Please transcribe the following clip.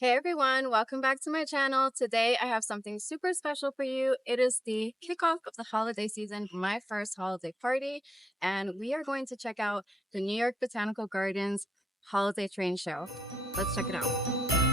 Hey everyone, welcome back to my channel. Today I have something super special for you. It is the kickoff of the holiday season, my first holiday party, and we are going to check out the New York Botanical Gardens holiday train show. Let's check it out.